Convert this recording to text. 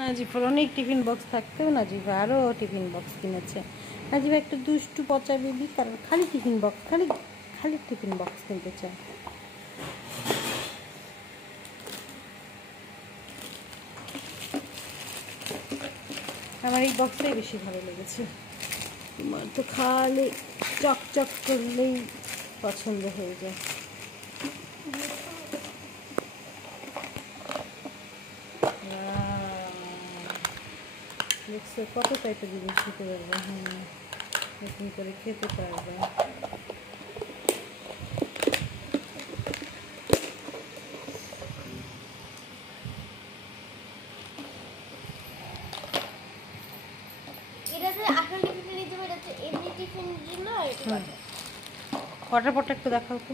নাজিফার অনেক tiffin box থাকতেও নাজিফা আরও টিফিন বক্স কিনেছে। নাজিফা একটা দুষ্টু পচা বেবি, কারণ খালি টিফিন বক্স, খালি খালি টিফিন বক্স কিনতে চায়। আমার এই বক্সটাই বেশি ভালো লেগেছে। তোমার তো খালি চকচক করলেই পছন্দ হয়ে যায়। দেখছো কত টাইপের জিনিস খেতে পারবে, নতুন করে খেতে পারবে। ওয়াটার পটটা একটু দেখাও তো।